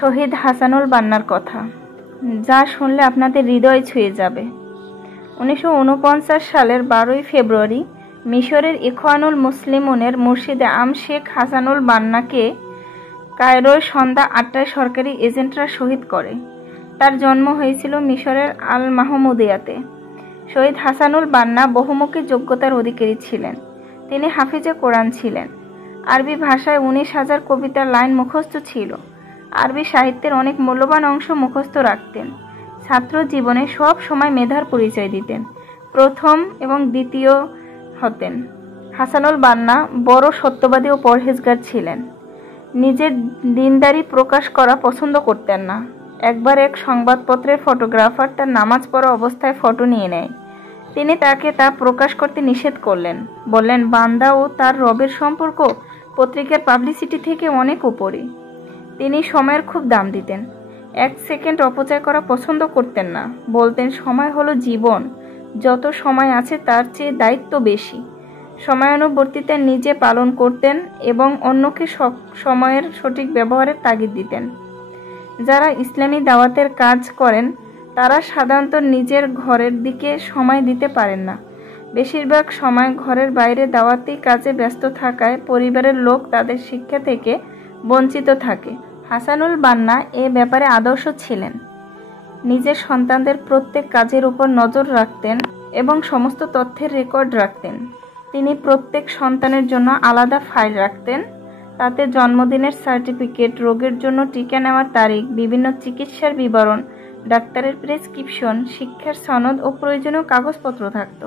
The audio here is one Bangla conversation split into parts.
শহীদ হাসানুল বান্নার কথা, যা শুনলে আপনাদের হৃদয় ছুঁয়ে যাবে। 1949 সালের 12 ফেব্রুয়ারি মিশরের ইখওয়ানুল মুসলিমুনের মুর্শিদে আম শেখ হাসানুল বান্নাকে কায়রোয় সন্ধ্যা 8টায় সরকারি এজেন্টরা শহীদ করে। তার জন্ম হয়েছিল মিশরের আল মাহমুদিয়াতে। শহীদ হাসানুল বান্না বহুমুখী যোগ্যতার অধিকারী ছিলেন। তিনি হাফিজে কোরআন ছিলেন। আরবি ভাষায় 19,000 কবিতার লাইন মুখস্থ ছিল। আরবি সাহিত্যের অনেক মূল্যবান অংশ মুখস্থ রাখতেন। ছাত্র জীবনে সব সময় মেধার পরিচয় দিতেন। প্রথম এবং দ্বিতীয় হতেন। হাসানুল বান্না বড় সত্যবাদী ও পরহেজগার ছিলেন। নিজের দিনদারি প্রকাশ করা পছন্দ করতেন না। একবার এক সংবাদপত্রের ফটোগ্রাফার তার নামাজ পড়া অবস্থায় ফটো নিয়ে নেয়। তিনি তাকে তা প্রকাশ করতে নিষেধ করলেন। বললেন, বান্দা ও তার রবের সম্পর্ক পত্রিকার পাবলিসিটি থেকে অনেক উপরে। তিনি সময়ের খুব দাম দিতেন। 1 সেকেন্ড অপচয় করা পছন্দ করতেন না। বলতেন, সময় হলো জীবন, যত সময় আছে তার চেয়ে দায়িত্ব বেশি। সময়ানুবর্তিতা নিজে পালন করতেন এবং অন্যকে সময়ের সঠিক ব্যবহারের তাগিদ দিতেন। যারা ইসলামী দাওয়াতের কাজ করেন তারা সাধারণত নিজের ঘরের দিকে সময় দিতে পারেন না। বেশিরভাগ সময় ঘরের বাইরে দাওয়াতি কাজে ব্যস্ত থাকায় পরিবারের লোক তাদের শিক্ষা থেকে বঞ্চিত থাকে। হাসানুল বান্না এ ব্যাপারে আদর্শ ছিলেন। নিজের সন্তানদের প্রত্যেক কাজের উপর নজর রাখতেন এবং সমস্ত তথ্যের রেকর্ড রাখতেন। তিনি প্রত্যেক সন্তানের জন্য আলাদা ফাইল রাখতেন। তাতে জন্মদিনের সার্টিফিকেট, রোগের জন্য টিকা নেওয়ার তারিখ, বিভিন্ন চিকিৎসার বিবরণ, ডাক্তারের প্রেসক্রিপশন, শিক্ষার সনদ ও প্রয়োজনীয় কাগজপত্র থাকত।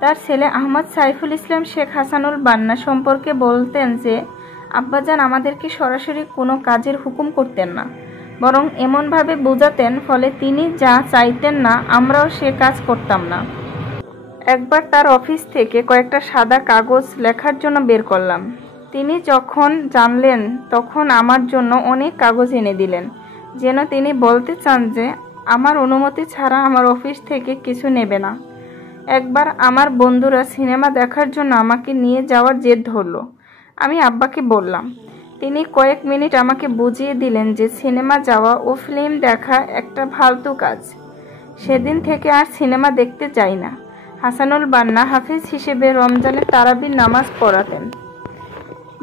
তার ছেলে আহমদ সাইফুল ইসলাম শেখ হাসানুল বান্না সম্পর্কে বলতেন যে, আব্বাজান আমাদেরকে সরাসরি কোনো কাজের হুকুম করতেন না, বরং এমনভাবে বোঝাতেন ফলে তিনি যা চাইতেন না আমরাও সে কাজ করতাম না। একবার তার অফিস থেকে কয়েকটা সাদা কাগজ লেখার জন্য বের করলাম। তিনি যখন জানলেন তখন আমার জন্য অনেক কাগজ এনে দিলেন, যেন তিনি বলতে চান যে আমার অনুমতি ছাড়া আমার অফিস থেকে কিছু নেবে না। একবার আমার বন্ধুরা সিনেমা দেখার জন্য আমাকে নিয়ে যাওয়ার জেদ ধরল। আমি আব্বাকে বললাম। তিনি কয়েক মিনিট আমাকে বুঝিয়ে দিলেন যে সিনেমা যাওয়া ও ফিল্ম দেখা একটা ফালতু কাজ। সেদিন থেকে আর সিনেমা দেখতে যাই না। হাসানুল বান্না হাফিজ হিসেবে রমজানের তারাবির নামাজ পড়াতেন।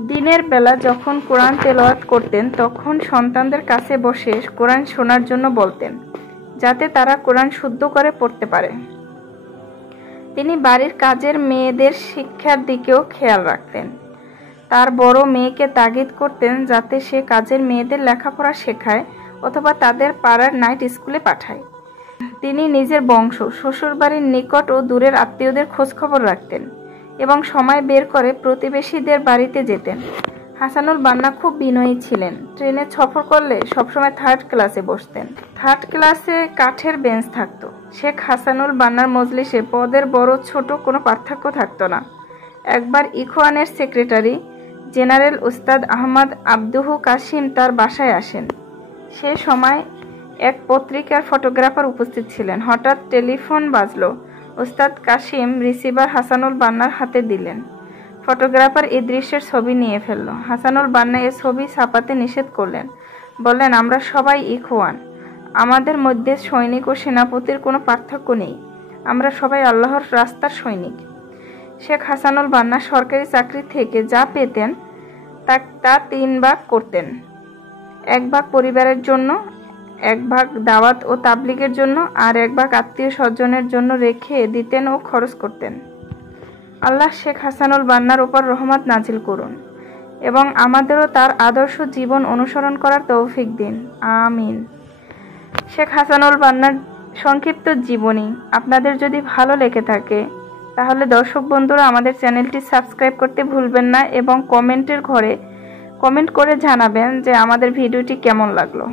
দিনের বেলা যখন কোরআন তেলাওয়াত করতেন তখন সন্তানদের কাছে বসে কোরআন শোনার জন্য বলতেন, যাতে তারা কোরআন শুদ্ধ করে পড়তে পারে। তিনি বাড়ির কাজের মেয়েদের শিক্ষার দিকেও খেয়াল রাখতেন। তার বড় মেয়েকে তাগিদ করতেন যাতে সে কাজের মেয়েদের লেখাপড়া শেখায় অথবা তাদের পাড়ার নাইট স্কুলে পাঠায়। তিনি নিজের বংশ, শ্বশুরবাড়ির নিকট ও দূরের আত্মীয়দের খোঁজখবর রাখতেন এবং সময় বের করে প্রতিবেশীদের বাড়িতে যেতেন। হাসানুল বান্না খুব বিনয়ী ছিলেন। ট্রেনে সফর করলে সবসময় 3rd ক্লাসে বসতেন। 3rd ক্লাসে কাঠের বেঞ্চ থাকতো। শেখ হাসানুল বান্নার মজলিসে পদের বড় ছোট কোনো পার্থক্য থাকতো না। একবার ইখওয়ানের সেক্রেটারি জেনারেল উস্তাদ আহমদ আব্দুহু কাশিম তার বাসায় আসেন। সে সময় এক পত্রিকার ফটোগ্রাফার উপস্থিত ছিলেন। হঠাৎ টেলিফোন বাজলো। উস্তাদ কাশিম রিসিভার হাসানুল বান্নার হাতে দিলেন। ফটোগ্রাফার এই দৃশ্যের ছবি নিয়ে ফেলল। হাসানুল বান্না এ ছবি ছাপাতে নিষেধ করলেন। বললেন, আমরা সবাই ইখওয়ান। আমাদের মধ্যে সৈনিক ও সেনাপতির কোনো পার্থক্য নেই। আমরা সবাই আল্লাহর রাস্তার সৈনিক। শেখ হাসানুল বান্না সরকারি চাকরি থেকে যা পেতেন তা 3 ভাগ করতেন। 1 ভাগ পরিবারের জন্য, 1 ভাগ দাওয়াত ও তাবলিগের জন্য, আর 1 ভাগ আত্মীয় স্বজনের জন্য রেখে দিতেন ও খরচ করতেন। আল্লাহ শেখ হাসানুল বান্নার উপর রহমত নাজিল করুন এবং আমাদেরও তার আদর্শ জীবন অনুসরণ করার তৌফিক দিন, আমিন। শেখ হাসানুল বান্নার সংক্ষিপ্ত জীবনী আপনাদের যদি ভালো লেগে থাকে তাহলে দর্শক বন্ধুরা আমাদের চ্যানেলটি সাবস্ক্রাইব করতে ভুলবেন না এবং কমেন্টের ঘরে কমেন্ট করে জানাবেন যে আমাদের ভিডিওটি কেমন লাগলো।